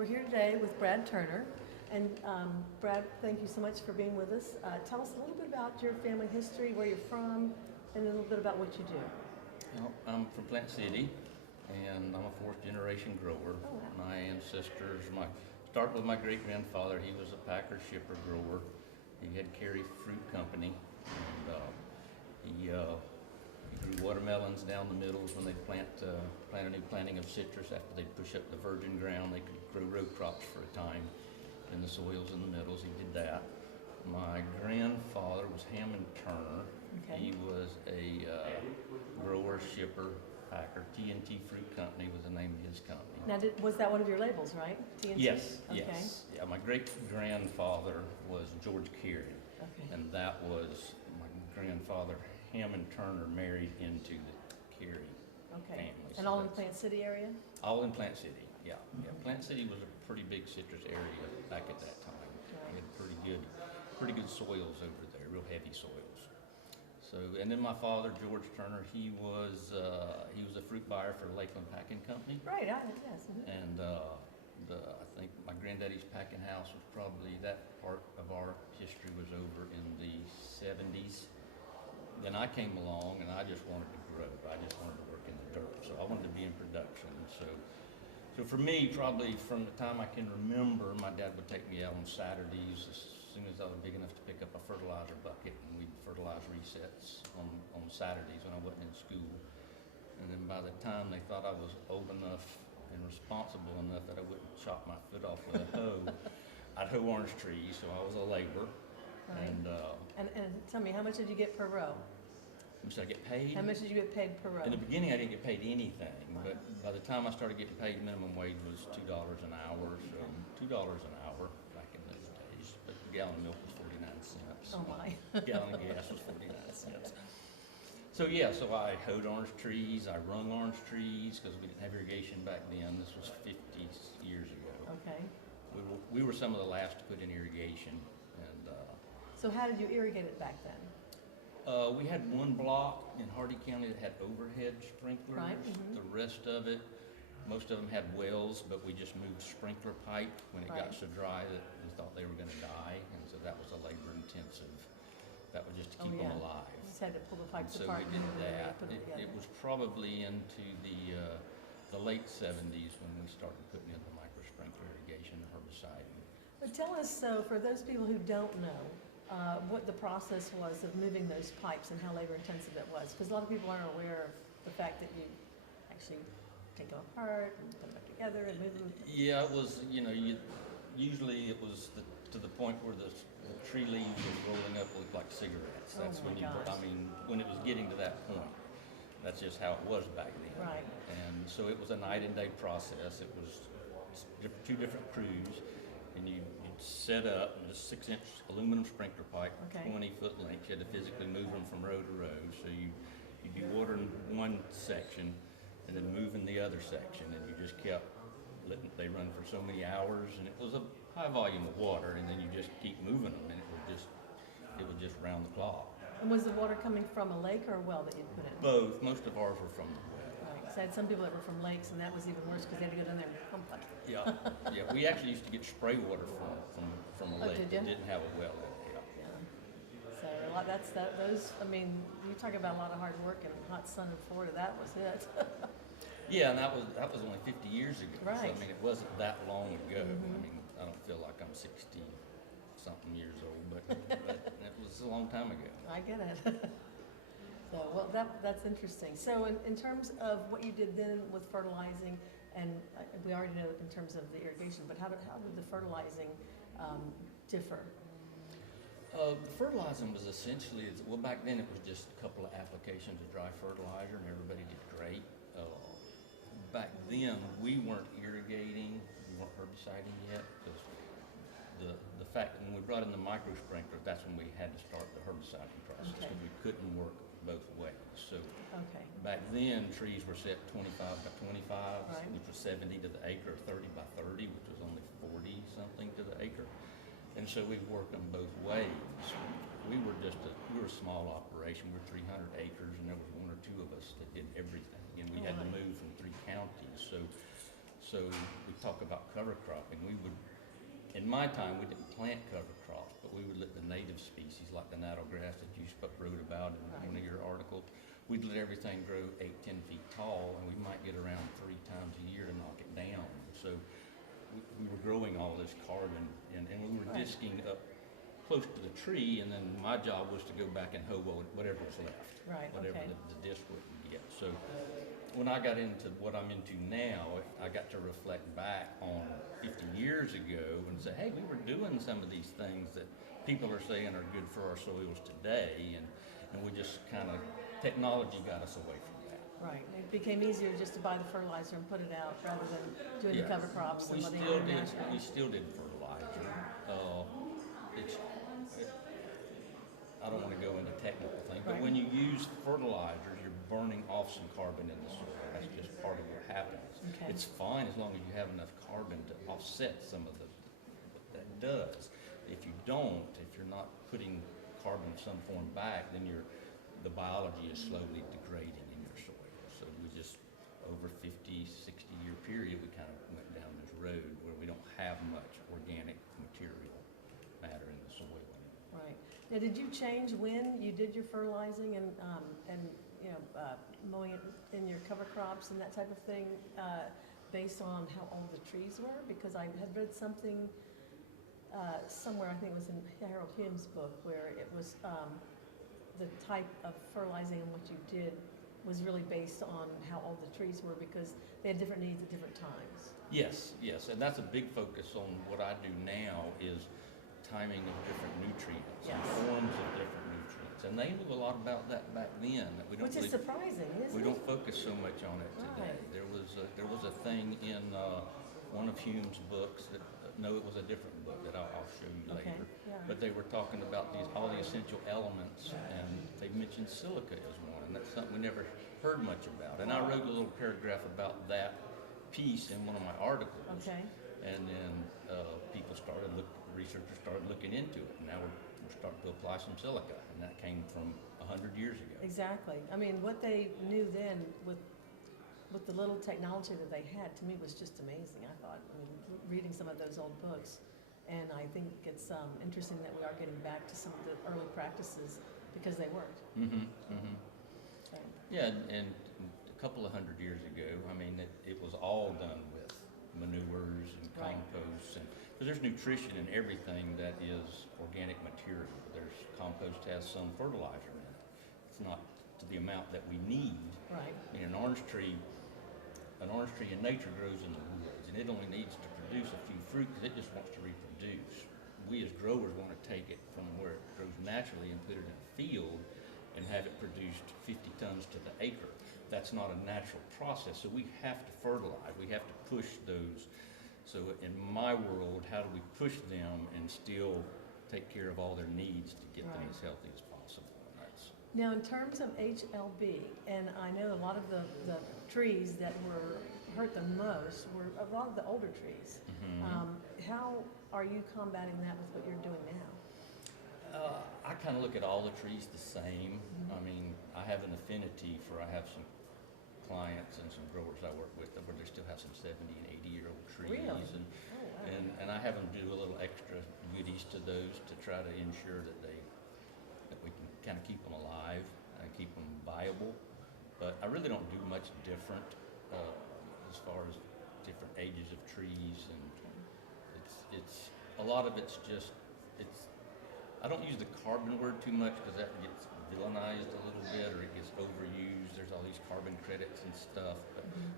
We're here today with Brad Turner. And Brad, thank you so much for being with us. Tell us a little bit about your family history, where you're from, and a little bit about what you do. Well, I'm from Plant City, and I'm a fourth generation grower. Oh, wow. My ancestors, start with my great grandfather. He was a packer shipper grower. He had Cary Fruit Company, and he grew watermelons down the middles when they plant a new planting of citrus. After they push up the virgin ground, they could grow row crops for a time in the soils in the middles. He did that. My grandfather was Hammond Turner. Okay. He was a grower, shipper, packer. T&T Fruit Company was the name of his company. Now, was that one of your labels, right? TNT? Yes, okay. yes. Yeah, my great grandfather was George Cary, Okay. and that was my grandfather Hammond Turner married into the Cary Okay. family. And So all in that's Plant City area? all in Plant City. Yeah, yeah. Plant City was a pretty big citrus area back at that time. Right. We had pretty good soils over there, real heavy soils. So, and then my father, George Turner, he was a fruit buyer for Lakeland Packing Company, Right, yes. and I think my granddaddy's packing house was probably, that part of our history was over in the 70s. Then I came along and I just wanted to grow. I just wanted to work in the dirt, so I wanted to be in production. So for me, probably from the time I can remember, my dad would take me out on Saturdays as soon as I was big enough to pick up a fertilizer bucket, and we'd fertilize resets on Saturdays when I wasn't in school. And then by the time they thought I was old enough and responsible enough that I wouldn't chop my foot off with a hoe, I'd hoe orange trees, so I was a laborer. Right. And And tell me, how much did you get per row? how much did I get paid? How much did you get paid per row? In the beginning, I didn't get paid anything, but by the time I started getting paid, minimum wage was $2 an hour, so $2 an hour back in those days. But a gallon of milk was 49 cents. Oh my. A gallon of gas was 49 cents. So yeah, so I hoed orange trees, I wrung orange trees, because we didn't have irrigation back then. This was 50 years ago. Okay. We were some of the last to put in irrigation, and So how did you irrigate it back then? we had one block in Hardy County that had overhead sprinklers. Right, mhm. The rest of it, most of them had wells, but we just moved sprinkler pipe when it got Right. so dry that we thought they were going to die, and so that was a labor intensive. That was just to keep them alive. You just had to pull the And pipes so apart we did and then that. put it together. It was probably into the late 70s when we started putting in the micro sprinkler irrigation, herbicide. But tell us, so for those people who don't know, what the process was of moving those pipes and how labor intensive it was, because a lot of people aren't aware of the fact that you actually take them apart and put them back together and move them. Yeah, it was, usually it was to the point where the tree leaves was rolling up looked like cigarettes. Oh That's my when gosh. when it was getting to that point. That's just how it was back then. Right. And so it was a night and day process. It was two different crews, and you'd set up a 6-inch aluminum sprinkler pipe, Okay. 20-foot length. You had to physically move them from row to row. So you'd be watering one section and then moving the other section, and you just kept letting they run for so many hours, and it was a high volume of water, and then you just keep moving them, and it would just round the clock. And was the water coming from a lake or a well that you'd put in? Both. Most of ours were from the well. Right, 'cause I had some people that were from lakes, and that was even worse because they had to go down there and pump it. Yeah, yeah. We actually used to get spray water from a Oh, lake did that ya? didn't have a well in it. Yeah. Yeah. So a lot. Those. I mean, you talk about a lot of hard work and hot sun in Florida. That was it. Yeah, and that was only 50 years ago. So, Right. I mean, it wasn't that long ago. I mean, I don't feel like I'm 60-something years old, but it was a long time ago. I get it. So, well, that's interesting. So, in terms of what you did then with fertilizing, and we already know in terms of the irrigation, but how did the fertilizing differ? The fertilizing was essentially, well, back then it was just a couple of applications of dry fertilizer, and everybody did great. Back then, we weren't irrigating, we weren't herbiciding yet, because the fact that when we brought in the micro sprinkler, that's when we had to start the herbiciding process, Okay. because we couldn't work both ways. So Okay. back then, trees were set 25 by 25, Right. which was 70 to the acre, 30 by 30, which was only 40 something to the acre. And so we worked them both ways. We were a small operation. We're 300 acres, and there was one or two of us that did everything. And we had to Right. move from 3 counties. So we talk about cover cropping. We would, in my time, we didn't plant cover crops, but we would let the native species, like the nattle grass that you wrote about in one of your articles, we'd let everything grow 8-10 feet tall, and we might get around 3 times a year to knock it down. So we were growing all this carbon, and we were disking up close to the tree, and then my job was to go back and hoe whatever was left, whatever the disc would get. So when I got into what I'm into now, I got to reflect back on 50 years ago and say, hey, we were doing some of these things that people are saying are good for our soils today, and we just kind of, technology got us away from that. Right, it became easier just to buy the fertilizer and put it out rather than doing the cover crops and We letting still it did. naturally. We still did fertilizer. I don't want to go into technical things, but when you use fertilizers, you're burning off some carbon in the soil. That's just part of what happens. Okay. It's fine as long as you have enough carbon to offset some of what that does. If you don't, if you're not putting carbon of some form back, then the biology is slowly degrading in your soil. So we just, over 50, 60-year period, we kind of went down this road where we don't have much organic material matter in the soil anymore. Right. Now, did you change when you did your fertilizing and mowing it in your cover crops and that type of thing based on how old the trees were? Because I had read something somewhere, I think it was in Harold Hume's book, where it was the type of fertilizing and what you did was really based on how old the trees were because they had different needs at different times. Yes, and that's a big focus on what I do now is timing of different nutrients and forms of different nutrients. And they knew a lot about that back then. That we don't Which is surprising, isn't it? We don't focus so much on it today. Right. There was a thing in one of Hume's books that, no, it was a different book that I'll show you later. But they were talking about all the essential elements, and they mentioned silica as one, and that's something we never heard much about. And I wrote a little paragraph about that piece in one of my articles. Okay. And then researchers started looking into it, and now we're starting to apply some silica, and that came from 100 years ago. Exactly. I mean, what they knew then with the little technology that they had, to me, was just amazing. I thought, reading some of those old books, and I think it's interesting that we are getting back to some of the early practices because they worked. So. Yeah, and a couple of 100 years ago, it was all done with manures and compost, and because there's nutrition in everything that is organic material. Compost has some fertilizer in it. It's not to the amount that we need. Right. An orange tree in nature grows in the woods, and it only needs to produce a few fruit because it just wants to reproduce. We as growers want to take it from where it grows naturally and put it in a field and have it produced 50 tons to the acre. That's not a natural process, so we have to fertilize. We have to push those. So in my world, how do we push them and still take care of all their needs to get them as healthy as possible? Now, in terms of HLB, and I know a lot of the trees that were hurt the most were a lot of the older trees. How are you combating that with what you're doing now? I kind of look at all the trees the same. I have an affinity I have some clients and some growers I work with where they still have some 70 and 80-year-old trees. Really? And I have them do a little extra goodies to those to try to ensure that we can kind of keep them alive and keep them viable. But I really don't do much different as far as different ages of trees, and it's a lot of it's just I don't use the carbon word too much because that gets villainized a little bit or it gets overused. There's all these carbon credits and stuff,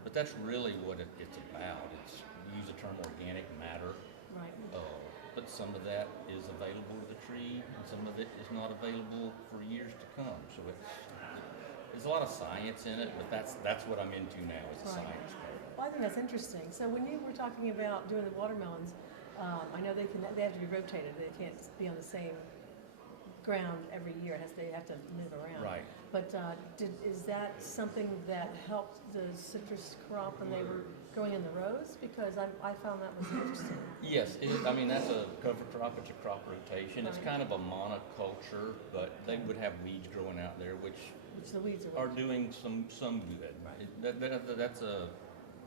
but that's really what it's about. It's use the term organic matter. Right. But some of that is available to the tree, and some of it is not available for years to come. So there's a lot of science in it, but that's what I'm into now is the science part. Well, I think that's interesting. So when you were talking about doing the watermelons, I know they have to be rotated. They can't be on the same ground every year. They have to move around. Right. But is that something that helped the citrus crop when they were growing in the rows? Because I found that was interesting. Yes, that's a cover crop. It's a crop rotation. It's kind of a monoculture, but they would have weeds growing out there, which the weeds are doing some good. Right.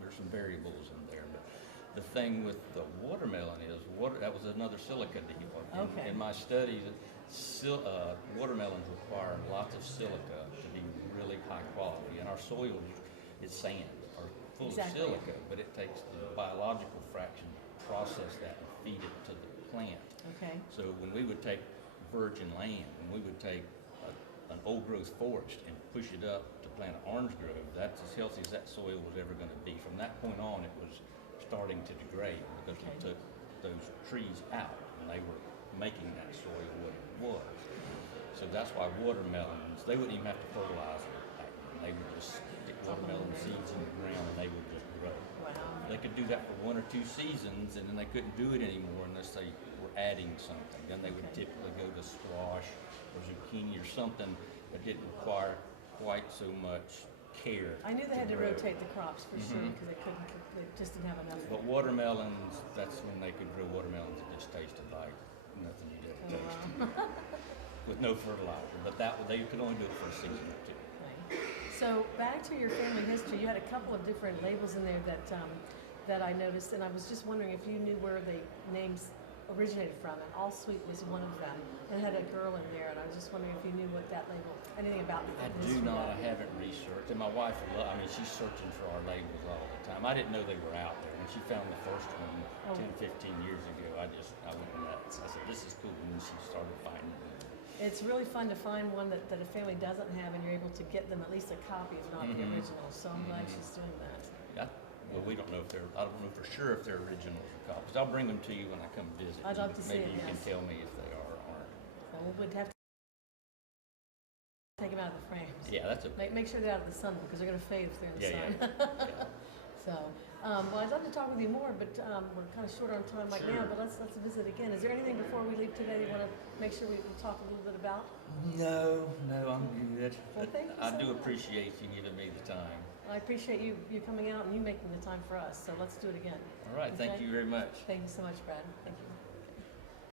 There's some variables in there, but The thing with the watermelon is, that was another silica deal. Okay. In my studies, watermelons require lots of silica to be really high quality, and our soil is sand, are full Exactly. of silica, but it takes the biological fraction to process that and feed it to the plant. Okay. So when we would take virgin land, and we would take an old growth forest and push it up to plant an orange grove, that's as healthy as that soil was ever going to be. From that point on, it was starting to degrade because we took those trees out and they were making that soil what it was. So that's why watermelons, they wouldn't even have to fertilize it back then. They would just stick watermelon seeds in the ground and they would just grow. Wow. They could do that for 1 or 2 seasons, and then they couldn't do it anymore unless they were adding something. Then they would typically go to squash or zucchini or something that didn't require quite so much care. I knew they had to grow. rotate the crops for sure because they just didn't have enough. But watermelons, that's when they could grow watermelons that just tasted like nothing you'd ever tasted with no fertilizer. But they could only do it for a season or 2. Okay. So back to your family history, you had a couple of different labels in there that I noticed, and I was just wondering if you knew where the names originated from, and All Sweet was one of them, and it had a girl in there, and I was just wondering if you knew what that label, anything about I the do history not. of I it. haven't researched. And my wife, she's searching for our labels all the time. I didn't know they were out there. When she found the first one 10, 15 years ago, I went nuts. I said, this is cool. And then she started finding them. It's really fun to find one that a family doesn't have, and you're able to get them at least a copy, if not the original. So I'm glad she's doing that. Well, we don't know if I don't know for sure if they're originals or copies. I'll bring them to you when I come visit. I'd love to see Maybe it, you can yes. tell me if they are or aren't. Well, we'd have to take them out of the frames. Yeah, that's okay. Make sure they're out of the sun because they're going to fade if they're in the sun. Yeah. So, well, I'd love to talk with you more, but we're kind of short on time right now. But let's visit again. Is there anything before we leave today you want to make sure we talk a little bit about? No, I'm good. Well, thank you I so do much. appreciate you giving me the time. I appreciate you coming out and you making the time for us. So let's do it again. All right, thank Okay? you very much. Thank you so much, Brad. Thank you.